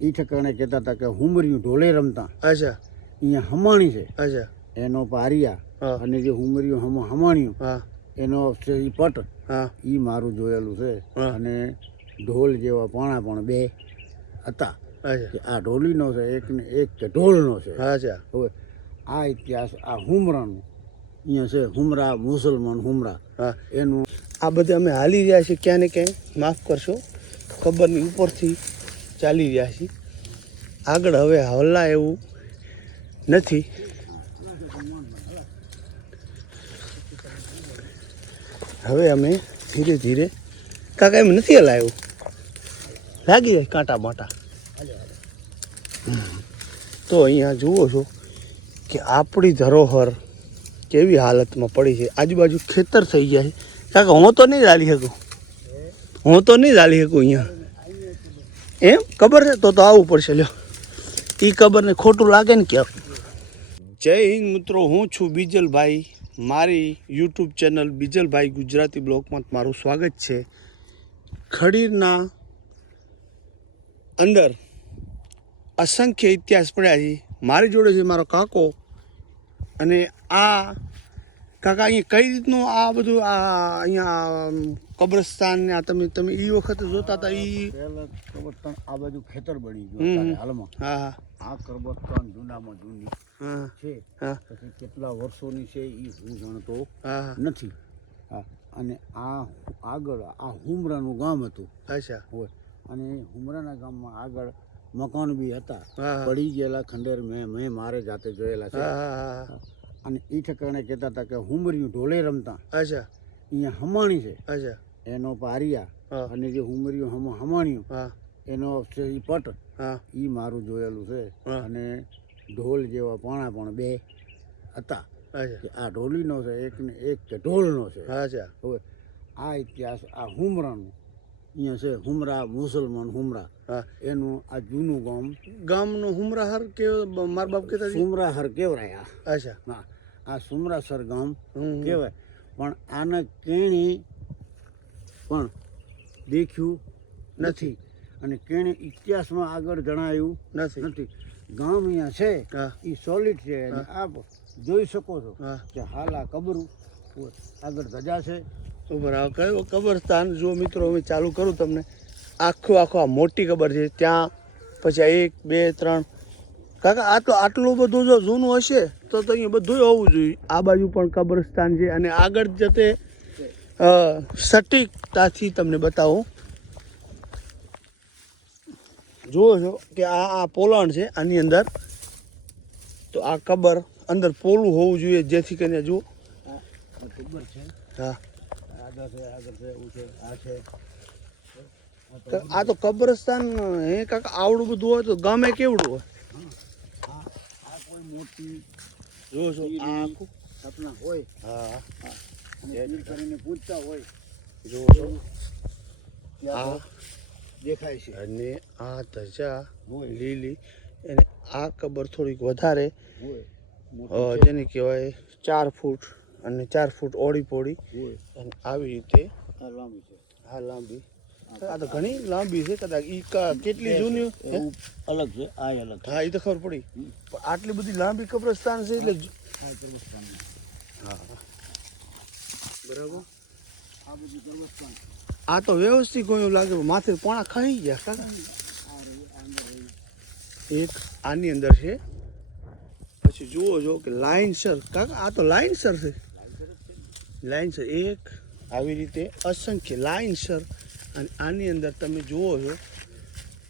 એ ઠકાણે કહેતા હતા કે હુમરિયું ઢોલે રમતા. અચ્છા. અહીંયા હમાણી છે. અચ્છા. એનો પારિયા અને જે હુમરિયું હમ હમાણ્યું હા. એનો છે ઈ પટ. હા. એ મારું જોયેલું છે. અને ઢોલ જેવા પાણા પણ બે હતા. આ ઢોલીનો છે એક ને એક કે ઢોલનો છે. અચ્છા. હવે આ ઇતિહાસ આ હુમરાનું અહીંયા છે હુમરા મુસલમાન હુમરા. એનું આ બધે અમે હાલી રહ્યા છીએ ક્યાં ને ક્યાંય? માફ કરશો. ખબરની ઉપરથી ચાલી રહ્યા છીએ. આગળ હવે હલ્લા એવું નથી. હવે અમે ધીરે ધીરે કાકા એમ નથી હલાવ્યું લાગી જાય કાંટા માટા તો અહીંયા જુઓ છો કે આપણી ધરોહર કેવી હાલતમાં પડી છે. આજુબાજુ ખેતર થઈ ગયા છે. કાકા, હું તો નહીં ચાલી શકું. હું તો નહીં ચાલી શકું અહીંયા. એમ? ખબર છે? તો તો આવવું પડશે, લ્યો. એ ખબરને ખોટું લાગે ને કે જય હિન્દ મિત્રો, હું છું બીજલભાઈ. મારી યુટ્યુબ ચેનલ બીજલભાઈ ગુજરાતી બ્લોગમાં મારું સ્વાગત છે. ખડીરના અંદર અસંખ્ય ઇતિહાસ પડ્યા છે. મારી જોડે છે મારો કાકો અને આ કાકા અહીંયા કઈ રીતનું આ બધું આ અહીંયા કબ્રસ્તાન ને આ તમે તમે એ વખતે જોતા હતા એ કબ્રસ્તાન આ બાજુ ખેતર બની ગયું હાલમાં. હા આ કબ્રસ્તાન જૂનામાં જૂની છે. પછી કેટલા વર્ષોની છે એ હું જાણતો નથી. હા અને આ આગળ આ હુમરાનું ગામ હતું. અચ્છા. હોય. અને હુમરાના ગામમાં આગળ મકાન બી હતા. પડી ગયેલા ખંડેર મેં મેં મારે જાતે જોયેલા છે. અને એ ઠકાણે કહેતા હતા કે હુમરિયું ઢોલે રમતા. અચ્છા. અહીંયા હમાણી છે. અચ્છા. એનો પારિયા અને જે હુમરિયું હમ હમાણ્યું હા. એનો છે ઈ પટ. હા. એ મારું જોયેલું છે. અને ઢોલ જેવા પાણા પણ બે હતા. આ ઢોલીનો છે એક ને એક કે ઢોલનો છે. હવે આ ઇતિહાસ આ હુમરાનું અહીંયા છે હુમરા મુસલમાન હુમરા. એનું આ જૂનું ગામ. ગામનો હુમરાહર કે મારા બાપ કહેતા હુમરાહર સુમરાહર કહેવાય આ. અચ્છા. હા. આ સુમરાસર ગામ. કહેવાય. પણ આને કેણી પણ દેખ્યું નથી. અને કેણે ઇતિહાસમાં આગળ જણાયું નથી. નથી. ગામ અહીંયા છે એ સોલિડ છે આપ જોઈ શકો છો કે હાલ આ કબરું આગળ ધજા છે. બરાબર કયો કબરસ્તાન જો મિત્રો અમે ચાલુ કરું તમને. આખું આખું આ મોટી કબર છે. ત્યાં પછી એક બે ત્રણ. કાકા આ તો આટલું બધું જો જૂનું હશે તો તો અહીંયા બધું હોવું જોઈએ. આ બાજુ પણ કબ્રસ્તાન છે અને આગળ જતે સટીકતાથી તમને બતાવું. જુઓ છો કે આ આ પોલાણ છે આની અંદર. તો આ કબર અંદર પોલું હોવું જોઈએ જેથી કરીને જુઓ. કબર છે. હા. આગળ છે આગળ છે એવું છે આ છે. આ તો કબ્રસ્તાન હે કાકા આવડું બધું હોય તો ગામે કેવડું હોય. આ કોઈ મોટી જો જો આખું સપના હોય હા. કરીને પૂછતા હોય જો આ દેખાય છે અને આ ધજા લીલી અને આ કબર થોડીક વધારે. જેને કહેવાય ચાર ફૂટ અને ચાર ફૂટ ઓળી પોળી અને આવી રીતે હા લાંબી છે. હા લાંબી. આ તો ઘણી લાંબી છે કદાચ. ઈ કેટલી જૂની? અલગ છે. આ અલગ હા એ તો ખબર પડી. પણ આટલી બધી લાંબી કબ્રસ્તાન છે એટલે બરાબર? આ તો વ્યવસ્થિત કોઈ લાગે માથે પોણા ખાઈ ગયા કાકા. એક આની અંદર છે. પછી જુઓ જો કે લાઇનસર કાકા આ તો લાઇનસર છે. લાઇનસર એક આવી રીતે અસંખ્ય લાઇનસર અને આની અંદર તમે જુઓ છો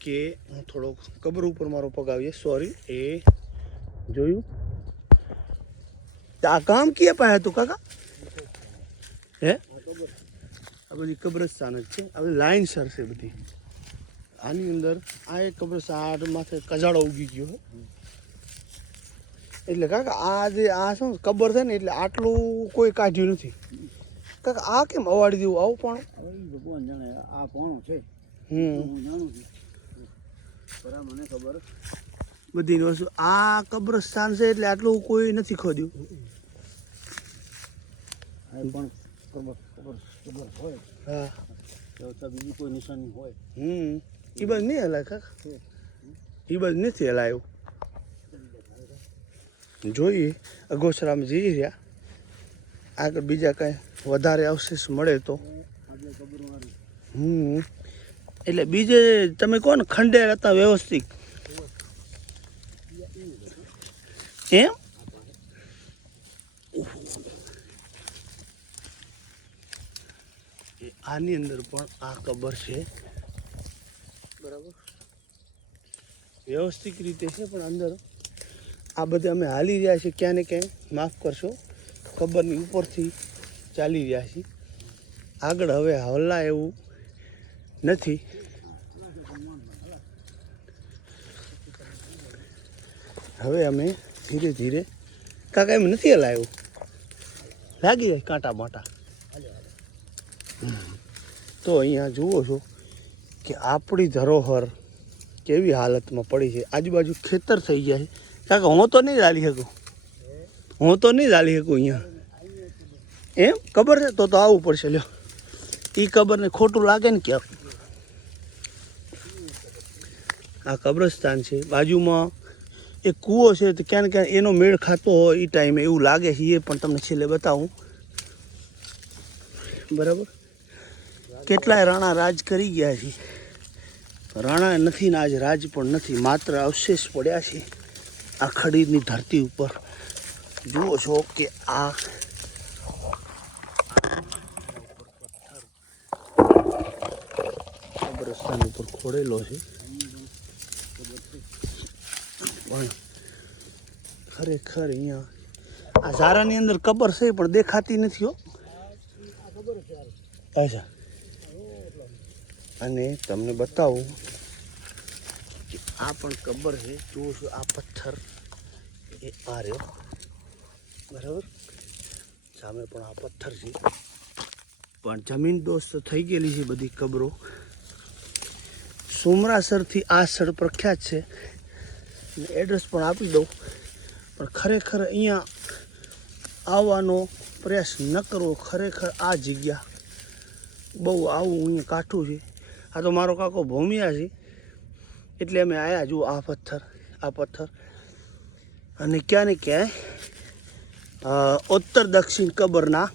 કે હું થોડોક કબર ઉપર મારો પગ આવીએ. સોરી એ જોયું? તો આ કામ ક્યાં પાસે હતું કાકા? હે? આ બધી કબ્રસ્તાન જ છે. આ બધી લાઇનસર છે બધી. આની અંદર આ એક કબ્રસ્તાન માથે કજાડો ઉગી ગયો એટલે કાકા, આ જે આ શું કબર છે ને, એટલે આટલું કોઈ કાઢ્યું નથી. કાકા આ કેમ અવાડી દેવું? આવું પણ? ભગવાન જાણે આ પણ છે? હમ. હું જાણું છું. બરા મને ખબર. બધી વસ્તુ આ કબ્રસ્તાન છે એટલે આટલું કોઈ નથી ખોદ્યું. પણ હોય. હા. બીજી કોઈ નિશાની હોય. હમ. એ બાજ નહીં હલાય કાકા? એ બધું નથી હલાયું. જોઈએ. અગોચરામાં જઈ રહ્યા. આગળ બીજા કાંઈ વધારે અવશેષ મળે તો. હમ. એટલે બીજે તમે કોણ ખંડેર હતા વ્યવસ્થિત. એમ? આની અંદર પણ આ કબર છે. બરાબર વ્યવસ્થિત રીતે છે, પણ અંદર આ બધે અમે હાલી રહ્યા છીએ. ક્યાં ને ક્યાંય માફ કરશો. કબરની ઉપરથી ચાલી રહ્યા છીએ. આગળ હવે હલ્લા એવું નથી. હવે અમે ધીરે ધીરે કાકા એમ નથી હલાવ્યું લાગી જાય કાંટા માટા તો અહીંયા જુઓ છો કે આપણી ધરોહર કેવી હાલતમાં પડી છે. આજુબાજુ ખેતર થઈ ગયા છે. કાકા, હું તો નહીં ચાલી શકું. હું તો નહીં ચાલી શકું અહીંયા. એમ? ખબર છે? તો તો આવવું પડશે, લ્યો. એ ખબરને ખોટું લાગે ને ક્યાંક. આ કબ્રસ્તાન છે. બાજુમાં એક કૂવો છે, તો ક્યાં ક્યાં એનો મેળ ખાતો હોય એ ટાઈમે, એવું લાગે છે એ, પણ તમને છેલ્લે બતાવું. બરાબર? કેટલાય રાણા રાજ કરી ગયા છે. રાણા નથી ને આજ રાજ પણ નથી, માત્ર અવશેષ પડ્યા છે. આ ખડીની ધરતી ઉપર. જુઓ છો કે આ કબ્રસ્તાન ઉપર ખોડેલો છે. પણ ખરેખર અહીંયા આ ઝારાની અંદર કબર છે, પણ દેખાતી નથી હો. અચ્છા. અને તમને બતાવું કે આ પણ કબર છે. જુઓ છો, આ પથ્થર એ આ રહ્યો. બરાબર? સામે પણ આ પથ્થર છે. પણ જમીન દોસ્ત થઈ ગયેલી છે બધી કબરો. સોમરાસરથી આ સ્થળ પ્રખ્યાત છે. એડ્રેસ પણ આપી દઉં. પણ ખરેખર અહીંયા આવવાનો પ્રયાસ ન કરવો, ખરેખર આ જગ્યા બહુ આવું અહીંયા કાઠું છે. આ તો મારો કાકો ભૂમિયા છે. એટલે અમે આવ્યા જુઓ આ પથ્થર આ પથ્થર. અને ક્યાં ને ક્યાંય ઉત્તર દક્ષિણ કબરના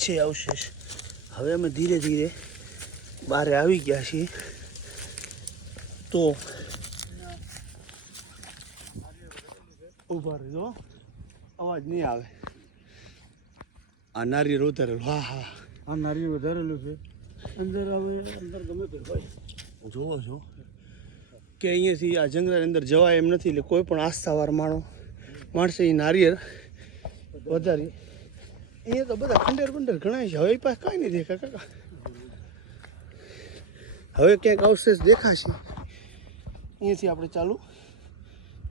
છે અવશેષ. હવે અમે ધીરે ધીરે બહારે આવી ગયા છીએ. તો ઊભા રહેજો. અવાજ નહીં આવે. આ નારિયેળ ઉતારેલું હા હા. આ નારિયેળ વધારેલું છે. અંદર હવે અંદર ગમે તે હોય. જુઓ છો કે અહીંયાથી આ જંગલની અંદર જવાય એમ નથી એટલે કોઈ પણ આસ્થાવાર માણો માણસે એ નારિયેળ વધારી. અહીંયા તો બધા ખંડેર બંડેર ઘણા છે. હવે પાસે કાંઈ નહીં દેખાય કાકા. હવે ક્યાંક અવશેષ દેખાશે. અહીંયાથી આપણે ચાલુ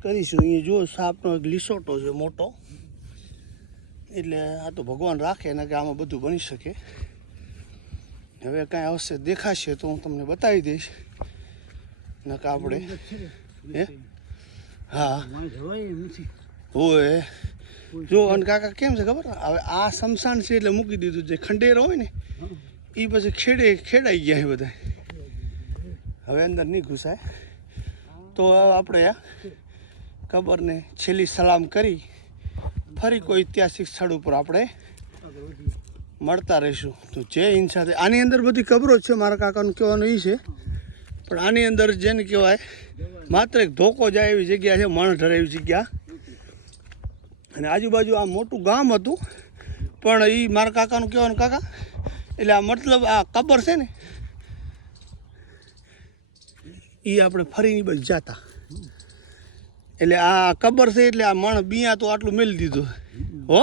કરીશું. અહીંયા જુઓ સાપનો એક લીસોટો છે મોટો. એટલે આ તો ભગવાન રાખે ને કે આમાં બધું બની શકે. હવે કાંઈ અવશેષ દેખાશે તો હું તમને બતાવી દઈશ. નકા આપણે હે? હા. ઓય. જો અને કાકા કેમ છે ખબર? હવે આ સમસાન છે એટલે મૂકી દીધું. જે ખંડેર હોય ને એ પછી ખેડે ખેડાઈ ગયા બધા હવે અંદર નહીં ઘૂસાય. તો આપણે આ કબરને છેલ્લી સલામ કરી ફરી કોઈ ઐતિહાસિક સ્થળ ઉપર આપણે મળતા રહીશું. તો જય હિન્દ સાથે. આની અંદર બધી કબરો છે, મારા કાકાનું કહેવાનું એ છે. પણ આની અંદર જેને કહેવાય, માત્ર એક ધોકો જાય એવી જગ્યા છે, મણઢર એવી જગ્યા. અને આજુબાજુ આ મોટું ગામ હતું. પણ એ મારા કાકાનું કહેવાનું કાકા, એટલે આ મતલબ આ કબર છે ને એ આપણે ફરીની બસ જતા. એટલે આ કબર છે એટલે આ મણ બિયા તો આટલું મેલી દીધું. હો?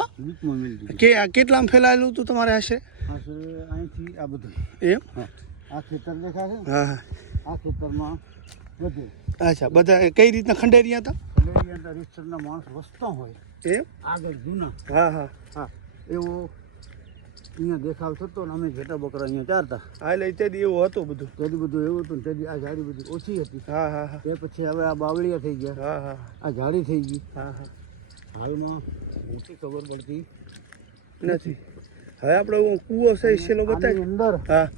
કે કેટલામાં ફેલાયેલું હતું તમારે હશે આશરે અહીંથી આ બધું. એમ? આ ખેતર દેખાશે હા હા. આ ખેતરમાં બધે. અચ્છા બધા કઈ રીતના ખંડેરિયા હતા? એટલે હતા રીતસરના માણસ વસતા હોય. એમ? આગળ જૂના. હા હા. હા. એવો અહીંયા દેખાવ થતો ને અમે ઘેટા બકરા અહીંયા ચારતા. હા એટલે તેથી એવું હતું બધું. તેથી બધું એવું હતું ને તેથી આ ઝાડી બધી ઓછી હતી. હા હા હા. તે પછી હવે આ બાવળિયા થઈ ગયા. હા હા. આ ઝાડી થઈ ગઈ. હા હા. હાલમાં ઓછી ખબર પડતી નથી. હવે આપણે હું કૂવો છે છેલ્લો બતાવી અંદર હા.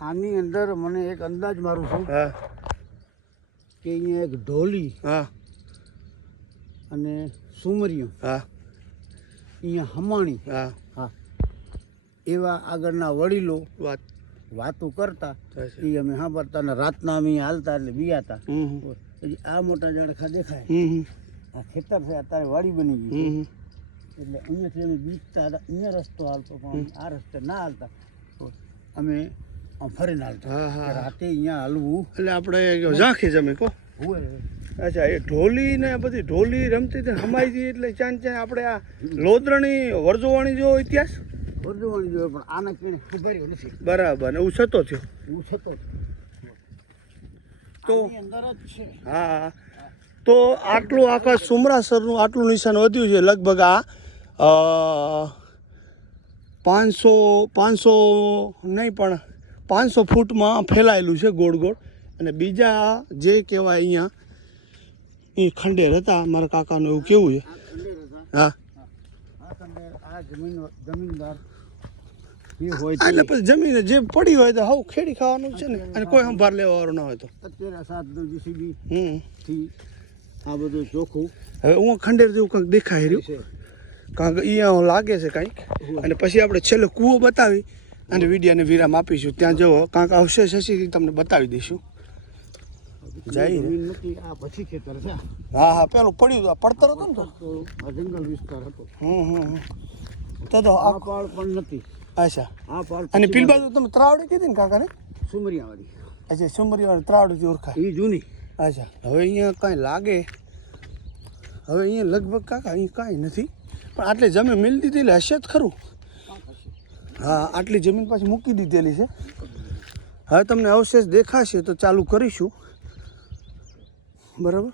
આની અંદર મને એક અંદાજ મારું છું હા. કે અહીંયા એક ઢોલી હા. અને સુમરિયું હા. અહીંયા હમાણી હા. એવા આગળના વડીલો વાત. વાતો કરતા એ અમે સાંભળતા ને રાતના અમે હાલતા એટલે બીયાતા. પછી આ મોટા જણખા દેખાય. આ ખેતર છે અત્યારે વાડી બની ગઈ. એટલે અહીંયાથી અમે બીજતા હતા અહીંયા રસ્તો હાલતો પણ આ રસ્તે ના હાલતા. અમે ફરીને હાલતા. રાતે અહીંયા હાલવું. એટલે આપણે ઝાંખી જમે કહો અચ્છા એ ઢોલી ને બધી ઢોલી રમતી હતી હમાઈ હતી એટલે ચાંદ ચાંદ આપણે આ લોદરણી વરજોવાણી જો ઇતિહાસ? વર્ધવાની જોઈએ પણ આને કઈ ખબર નથી. બરાબર ને એવું છતો થયો. ઉછતો તો- અંદર જ છે. હા તો આટલું આખા સુમરાસરનું આટલું નિશાન વધ્યું છે. લગભગ આ પાંચસો પાંચસો નહીં પણ પાંચસો ફૂટમાં ફેલાયેલું છે ગોળ ગોળ. અને બીજા જે કહેવાય અહીંયા એ ખંડેર હતા મારા કાકાનું એવું કેવું છે. હા. આ જમીન જમીનદાર એટલે પછી જમીન જે પડી હોય તો હવ ખેડી ખાવાનું છે ને? અને કોઈ સંભાર લેવા વાળો ના હોય તો? અત્યારે સાતનું જીસીબી હમ. થી આ બધું ચોખ્ખું હવે હું ખંડેર જેવું કંઈક દેખાય રહ્યું. કારણ કે અહીંયા લાગે છે કંઈક. અને પછી આપણે છેલ્લે કૂવો બતાવી અને વિડીયાને વિરામ આપીશું. ત્યાં જવો કારણ કે અવશેષ હશે તમને બતાવી દઈશું. હા હા પેલું પડ્યું પડતર હતું ને જંગલ વિસ્તાર હતો. હમ હમ. તો તો આ પાળ પણ નથી. અચ્છા. આ પાળ અને પીલ બાજુ તમે ત્રાવડી કીધી ને કાકાને? સુમરિયાવાળી. અચ્છા સુમરિયાવાળી ત્રાવડી ઓળખાય. એ જૂની. અચ્છા હવે અહીંયા કાંઈ લાગે. હવે અહીંયા લગભગ કાકા અહીં કાંઈ નથી. પણ આટલી જમીન મિલ દીધેલી હશે જ ખરું. હા આટલી જમીન પાછી મૂકી દીધેલી છે. હવે તમને અવશેષ દેખાશે તો ચાલુ કરીશું. બરાબર?